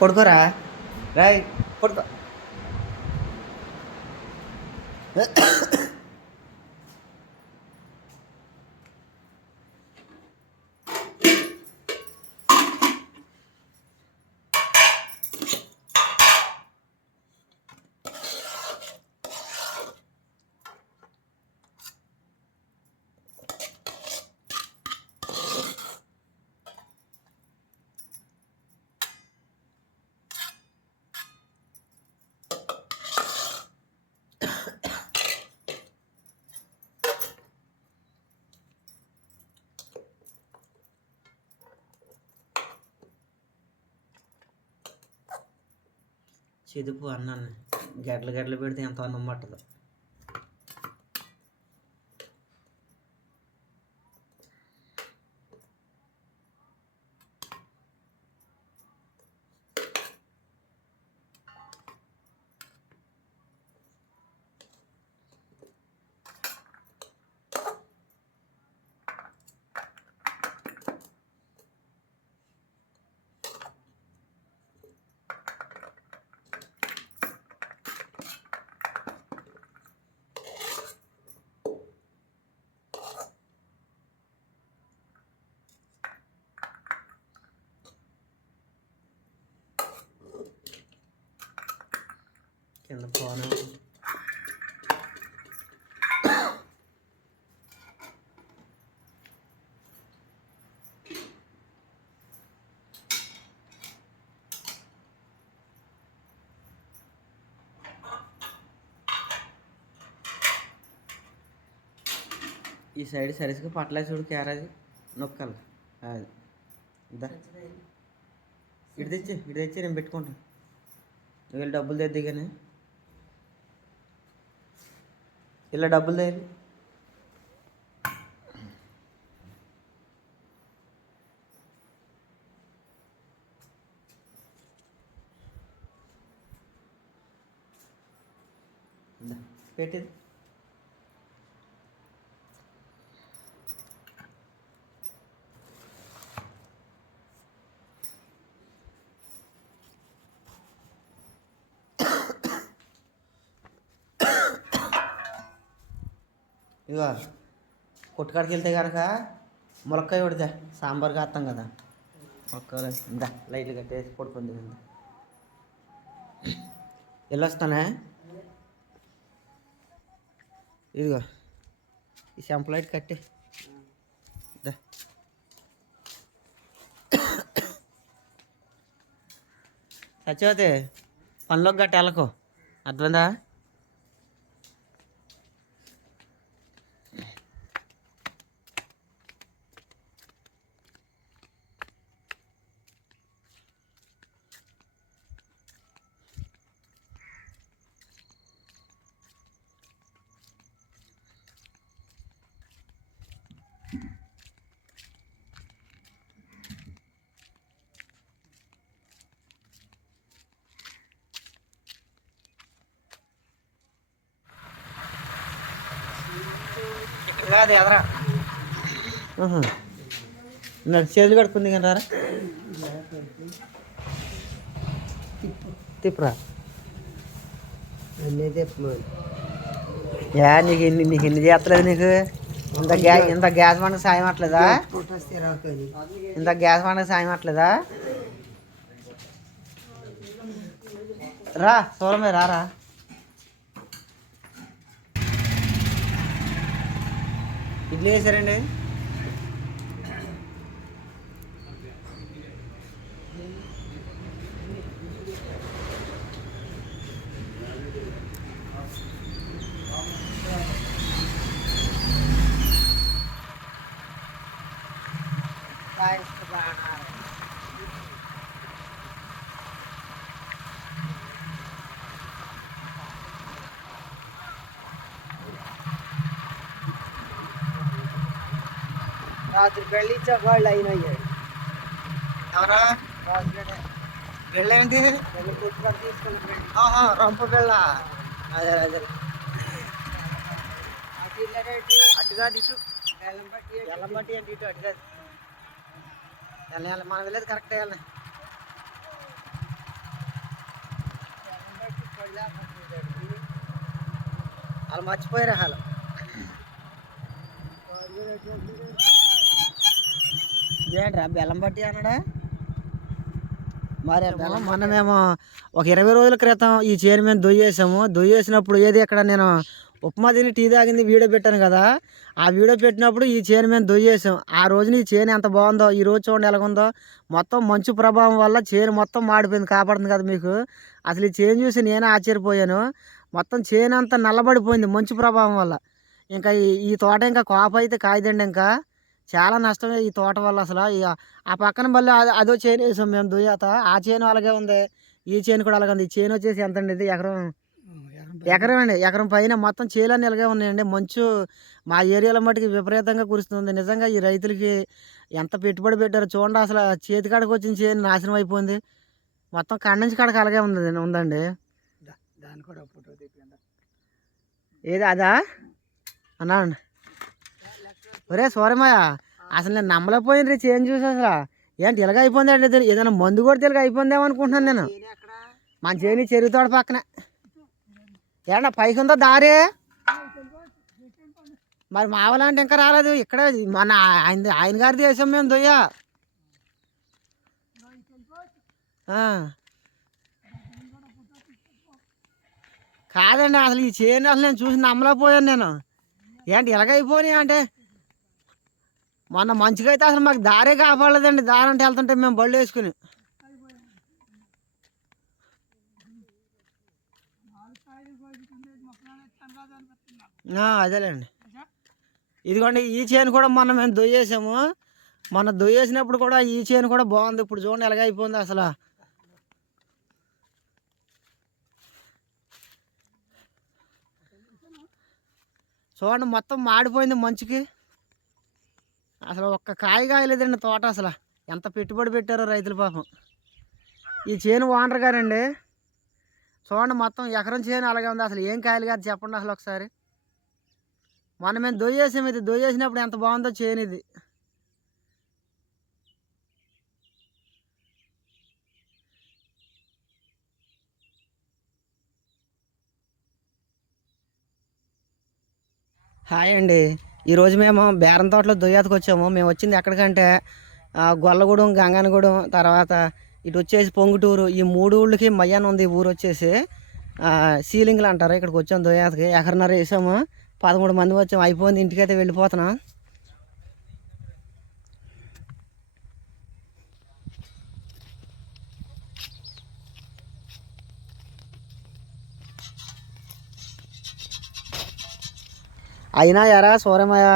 పడుకోరా రాయ్ పడుకో చెదుపు అన్నాన్ని గడ్డలు గడ్డలు పెడితే ఎంత అన్నం పట్టదు. కింద పోను ఈ సైడ్ సరిగ్గా పట్టలే చూడు క్యారేజ్ నొక్కాలి అది దా ఇటు తెచ్చి ఇటు తెచ్చి నేను పెట్టుకుంటాను నువ్వు వెళ్ళి డబ్బులు తెద్ది కానీ ఇలా డబ్బులు లేదు పెట్టేది ఇదిగో కొట్టుకాడికి వెళ్తే కనుక ములక్కాయ కొడితే సాంబార్ కాస్తాం కదా. ములక్కాయలు ఇందా లైట్లు కట్టేసి పడుకుంది ఇందా వెళ్ళొస్తానే ఇదిగో ఈ షాంపూ లైట్ కట్టి. దా. సత్యవతి పనిలోకి గట్టి వెళ్ళకో. అర్థమైందా? చేతులు కడుక్కుంది కానీ రారా? తిప్పురా. యా నీకు ఎన్ని నీకు ఎన్ని చేస్తలేదు నీకు? ఇంత గ్యాస్ ఇంత గ్యాస్ పండుగ సాయం అట్లేదా? ఇంత గ్యాస్ పండుగ సాయం అట్లేదా? రా సూరమే రారా. ఇడ్లీ వేసారండి రాత్రి పెళ్ళి వాళ్ళు అయినాయి ఎవరా? వెళ్ళేంటి పెళ్ళి పుట్టుబడి తీసుకున్న రంప పిల్ల అదే అదే అటు ఇల్లరేటి అటుగా దిశు బెల్లం పట్టి ఎల్లం బట్టి అంటే ఇటు అటుగా వెళ్ళాలి మనం వెళ్ళేది కరెక్ట్ వెళ్ళాలి వాళ్ళు మర్చిపోయారు వాళ్ళు ఏంట్రా బెల్లం పట్టి అన్నాడా? మరి బెల్లం మొన్న మేము ఒక ఇరవై రోజుల క్రితం ఈ చేను మేము దొయ్యేసాము. దొయ్యేసినప్పుడు ఏది ఇక్కడ నేను ఉప్మా తిని టీ తాగింది వీడియో పెట్టాను కదా. ఆ వీడియో పెట్టినప్పుడు ఈ చేను మేము దొయ్యేసాం. ఆ రోజున ఈ చేను ఎంత బాగుందో ఈ రోజు చూడండి ఎలాగుందో. మొత్తం మంచు ప్రభావం వల్ల చేను మొత్తం మాడిపోయింది కాపాడుతుంది కదా మీకు. అసలు ఈ చేను చూసి నేనే ఆశ్చర్యపోయాను. మొత్తం చేను అంతా నల్లబడిపోయింది మంచు ప్రభావం వల్ల. ఇంకా ఈ ఈ తోట ఇంకా కాపు అయితే కాయదండి ఇంకా. చాలా నష్టమే ఈ తోట వల్ల అసలు. ఇక ఆ పక్కన మళ్ళీ అదో- చేను వేసాం మేము దుయ్యాత. ఆ చేను అలాగే ఉంది. ఈ చేను కూడా అలాగే ఉంది. ఈ చేను వచ్చేసి ఎంత అండి ఇది? ఎకరం? ఎకరం అండి. ఎకరం పైన మొత్తం చేలన్నీ ఇలాగే ఉన్నాయండి. మంచు మా ఏరియాలో మటుకు విపరీతంగా కురుస్తుంది. నిజంగా ఈ రైతులకి ఎంత పెట్టుబడి పెట్టారో చూడండి అసలు. చేతికాడకు వచ్చిన చేను నాశనం అయిపోయింది. మొత్తం కండించి కాడకు అలాగే ఉంది ఉందండి. దాని కూడా ఫోటో ఏది అదా? అన్నా ఒరే సూరమయ్య అసలు నేను నమ్మలేకపోయింది రీ చేంజ్ చూసి అసలు. ఏంటి ఇలాగ అయిపోయింది అంటే ఏదైనా మందు కూడా ఇలాగ అయిపోయిందేమో అనుకుంటున్నాను నేను. మన చేని చెరువు తోట పక్కన. ఏంటా పైకి ఉందా దారి? మరి మావలాంటి ఇంకా రాలేదు. ఇక్కడ మన ఆయన ఆయన గారిది వేసాం మేము దొయ్య. కాదండి అసలు ఈ చేను అసలు నేను చూసి నమ్మలేకపోయాను నేను. ఏంటి ఎలాగైపోయినాయి అంటే? మొన్న మంచిగా అయితే అసలు మాకు దారే కాపాడలేదండి. దారి అంటే వెళ్తుంటే మేము బళ్ళు వేసుకుని. అదేలేండి. ఇదిగోండి ఈ చేను కూడా మొన్న మేము దొయ్యేసాము. మొన్న దొయ్యేసినప్పుడు కూడా ఈ చేను కూడా బాగుంది. ఇప్పుడు చూడండి ఎలాగ అయిపోయింది అసలు. చూడండి మొత్తం మాడిపోయింది మంచుకి. అసలు ఒక్క కాయ కాయలేదండి తోట అసలు. ఎంత పెట్టుబడి పెట్టారో రైతుల పాపం. ఈ చేను ఓనర్ గారండి చూడండి మొత్తం ఎకరం చేను అలాగే ఉంది. అసలు ఏం కాయలు కాదు చెప్పండి అసలు ఒకసారి. మొన్న మేము దొయ్యేసాం ఇది. దొయ్యేసినప్పుడు ఎంత బాగుందో చేను ఇది. హాయ్ అండి. ఈరోజు మేము బేరం తోటలో దొయ్యాతకు వచ్చాము. మేము వచ్చింది ఎక్కడికంటే గొల్లగూడెం గంగనగూడెం తర్వాత ఇటు వచ్చేసి పొంగుటూరు. ఈ మూడు ఊళ్ళకి మయ్యాన్ ఉంది ఈ ఊరు వచ్చేసి. సీలింగ్లు అంటారు ఇక్కడికి వచ్చాము దొయ్యాతకి. ఎకరన్నర వేసాము. పదమూడు మంది వచ్చాము అయిపోయింది ఇంటికైతే వెళ్ళిపోతున్నాం. అయినా ఎరా సూరమయ్య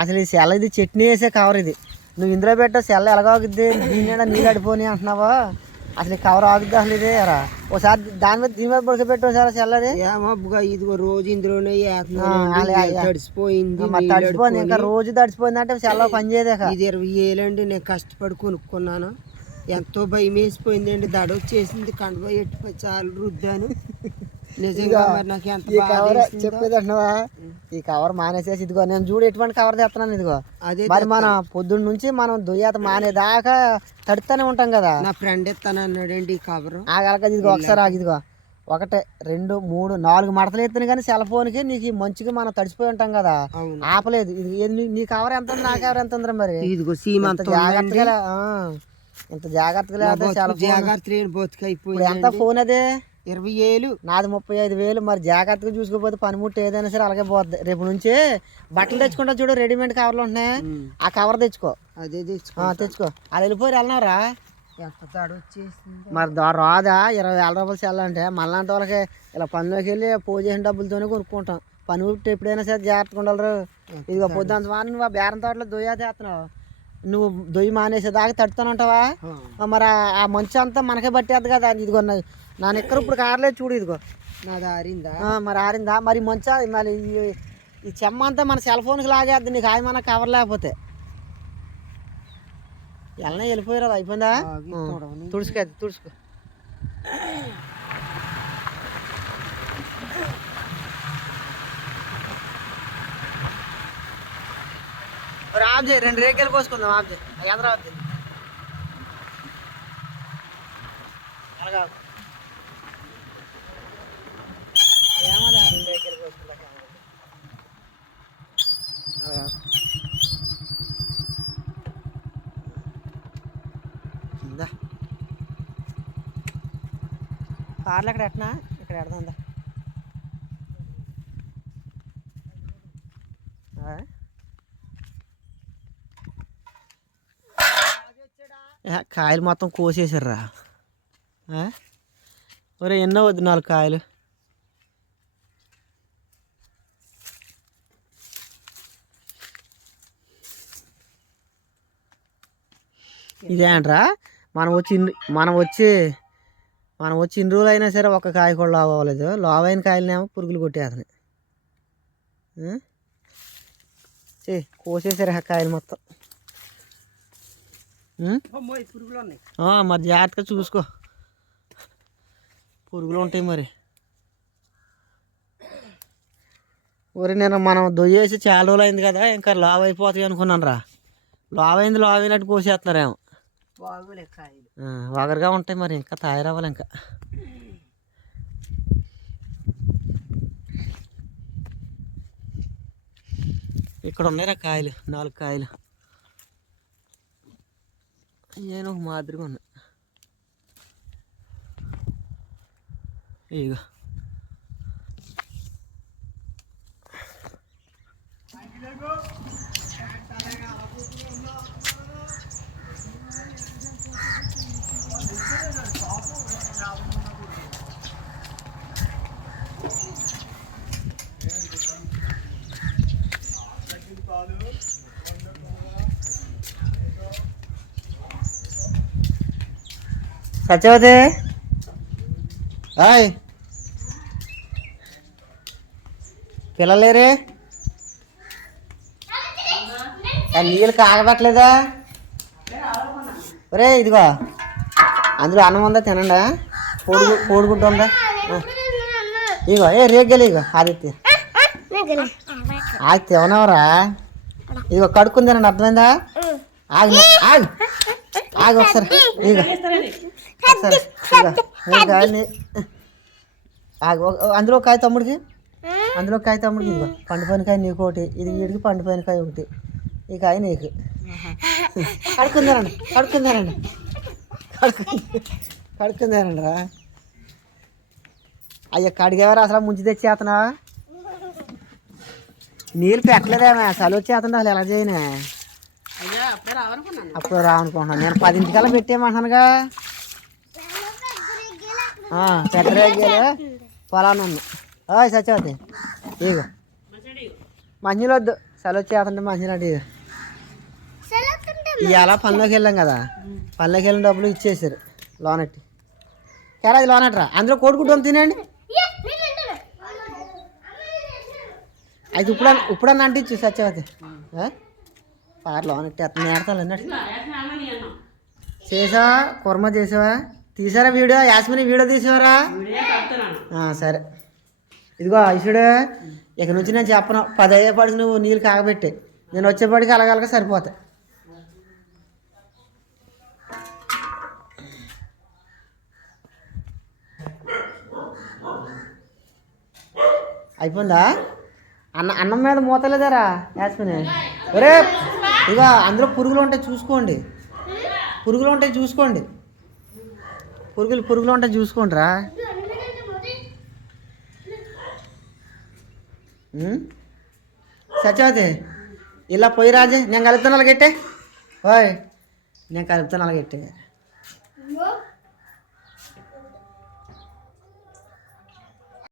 అసలు ఈ సెల్ల ఇది చట్నీ వేసే కవర్ ఇది. నువ్వు ఇందులో పెట్ట సెల్ల ఎలాగోగుద్ది దీని నీళ్ళు అడిపోని అంటున్నావా? అసలు ఈ కవర్ ఆగుద్ది అసలు ఇది ఎరా. ఒకసారి దాని మీద దీని మీద పడుకోబెట్టు ఒకసారి సెల్లది ఏమబ్బుగా ఇదిగో రోజు ఇందులోనే. తడిసిపోయింది మరి తడిచిపోయింది ఇంకా రోజు తడిచిపోయింది అంటే సెల్ల పని చేయదేక. ఇది ఇరవై ఏళ్ళండి నేను కష్టపడి కొనుక్కున్నాను. ఎంతో భయం వేసిపోయిందండి దడ వచ్చేసింది కండపోయి ఎట్టు చాలు రుద్దాను. ఈ కవర్. చెప్పేది అంటున్నావా ఈ కవర్ మానేసేసి ఇదిగో నేను చూడు ఎటువంటి కవర్ తెస్తున్నాను ఇదిగో. అదే మరి మన పొద్దున్న నుంచి మనం దుయ్యాత మానేదాకా తడుతూనే ఉంటాం కదా. నా ఫ్రెండ్ ఇస్తాను అన్నాడండి ఈ కవర్ ఆగలక ఇదిగో ఒకసారి ఆగి ఇదిగో. ఒకటే రెండు మూడు నాలుగు మడతలు ఎత్తున కానీ సెల్ ఫోన్కి నీకు మంచిగా మనం తడిసిపోయి ఉంటాం కదా. ఆపలేదు. ఇది నీ- కవర్ ఎంత ఉంది? నా కవర్ ఎంత ఉందిరా మరి? ఇదిగో సీమంత జాగ్రత్తగా ఇంత జాగ్రత్తగా జాగ్రత్త ఎంత ఫోన్ అదే? ఇరవై ఏళ్ళు నాది ముప్పై ఐదు వేలు. మరి జాగ్రత్తగా చూసుకోకపోతే పనిముట్టు ఏదైనా సరే అలాగే పోద్ది. రేపు నుంచి బట్టలు తెచ్చుకుంటా చూడు రెడీమేడ్ కవర్లు ఉంటున్నాయి. ఉమ్. ఆ కవర్ తెచ్చుకో. అదే తెచ్చుకో. తెచ్చుకో. అది వెళ్ళిపోయి వచ్చేసింది మరి రాదా? ఇరవై వేల రూపాయలు సెల్లంటే మళ్ళాంటి వాళ్ళకి ఇలా పనిలోకి వెళ్ళి పూజ చేసిన డబ్బులతోనే కొనుక్కుంటాం. పని ఊపితే ఎప్పుడైనా సరే జాగ్రత్తగా ఉండాలి ఇదిగో పొద్దుంత మాని నువ్వు ఆ బేరం తోటలో దొయ్య చేస్తున్నావు నువ్వు దొయ్యి మానేసేదాకా తడుతూనే ఉంటావా మరి ఆ- ఆ మంచు అంతా మనకే పట్టేది కదా. ఇదిగో నా- ఎక్కడ ఇప్పుడు కారలేదు చూడు ఇదిగో. నా దారిందా ఆ, మరి ఆరిందా? మరి మంచా? మరి ఈ- చెమ్మ అంతా మన సెల్ ఫోన్కి లాగేద్ది. నీకు ఆయన మన కవర్ లేకపోతే. వెళ్ళనే వెళ్ళిపోయారు అది అయిపోయిందా. తొడవని. తుడుచుకో చేయి రెండు రేఖలు కోసుకుందాం చేయి. ఎంత ఆఫ్ చేయి అలాగా ఇందా కార్లు అక్కడ ఎట్టనా ఇక్కడ ఎడదాందా కాయలు మొత్తం కోసేసారా ఒరే ఎన్నో వద్దు నాలుగు కాయలు. ఇదేంట్రా? మనం వచ్చి ఇన్ని- మనం వచ్చి మనం వచ్చి ఇన్ని రోజులు అయినా సరే ఒక్క కాయ కూడా లావు అవ్వలేదు. లావు అయిన కాయలనేమో పురుగులు కొట్టేస్తున్నాయి. చే కోసేసారు ఆ కాయలు మొత్తం. మరి జాగ్రత్తగా చూసుకో. పురుగులు ఉంటాయి మరి. ఊరి నేను మనం దొయ్యేసి చాలా రోజులు అయింది కదా ఇంకా లావ్ అయిపోతాయి అనుకున్నాను రా లావ్ అయింది లావ్ అయినట్టు కోసేస్తున్నారేమో. బాగులే కాయలు వగరుగా ఉంటాయి మరి ఇంకా తయారవ్వాలి ఇంకా. ఇక్కడ ఉన్నాయిరా కాయలు నాలుగు కాయలు. నేను ఒక మాదిరిగా ఉన్నా ఇగో సత్యవతి? హాయ్. పిల్లలేరే నీళ్ళు కాగబట్టలేదా? ఒరే ఇదిగో. అందులో అన్నం ఉందా? తినండా? కోడి కోడిగుడ్డ ఉందా? ఇగో ఏ రేగ్గలి ఇగో ఆదిత్య. ఆదిత్య తినవరా? ఇదిగో కడుక్కుని తినండి అర్థమైందా? ఆగి ఆగి. ఆగి ఒకసారి. ఇగో అందులో ఒక కాయ తమ్ముడికి? అందులో కాయ తమ్ముడికి ఇదిగో పండిపోయిన కాయ నీకు ఒకటి ఇది వీడికి పండిపోయిన కాయ ఒకటి ఈ కాయ నీకు. కడుక్కుందారండి కడుక్కుందారండి. కడుక్కు కడుక్కుందారండి రా. అయ్యా కడిగేవారు అసలు ముంచి తెచ్చేతనా నీళ్ళు పెట్టలేదేమే అసలు వచ్చేతండి అసలు ఎలా చేయనే? అయ్యా అప్పుడే రావనుకుంటున్నాను. నేను పదింటికల్లా పెద్దరేగేలే పొలాన్ని ఉంది ఓయ్ సత్యవతి ఇగో. మంచినీళ్ళు వద్దు సెలవు వచ్చేస్తుంటే మంచినీళ్ళు ఇక ఇవాళ పనిలోకి వెళ్ళాం కదా. పనిలోకి వెళ్ళిన డబ్బులు ఇచ్చేసారు లోనట్టి సరే అది లోనట్రా అందులో కోడిగుడ్డు తినండి. అయితే ఇప్పుడు ఇప్పుడన్నా అంటించు సత్యవతి. పార లోనట్టి అతను నేడతాను అన్నట్టు. చేసావా? కుర్మ చేసావా? తీసారా వీడియో? యాస్మిని వీడియో తీసావరా? సరే. ఇదిగో ఐసుడు ఇక నుంచి నేను చెప్పను. పది అయ్యేపాటికి నువ్వు నీళ్ళు కాగబెట్టి. నేను వచ్చేపాటికి అలాగలగా సరిపోతాయి. అయిపోయిందా? అన్న అన్నం మీద మూతలేదారా యాస్మిని? ఒరే ఇగో అందులో పురుగులు ఉంటాయి చూసుకోండి. పురుగులు ఉంటాయి చూసుకోండి. పురుగులు పురుగులు ఉంటే చూసుకోండిరా. రా ఇలా పోయి రాజే నేను కలుపుతాను అలాగెట్టే ఓయ్ నేను కలుపుతాను అలాగెట్టే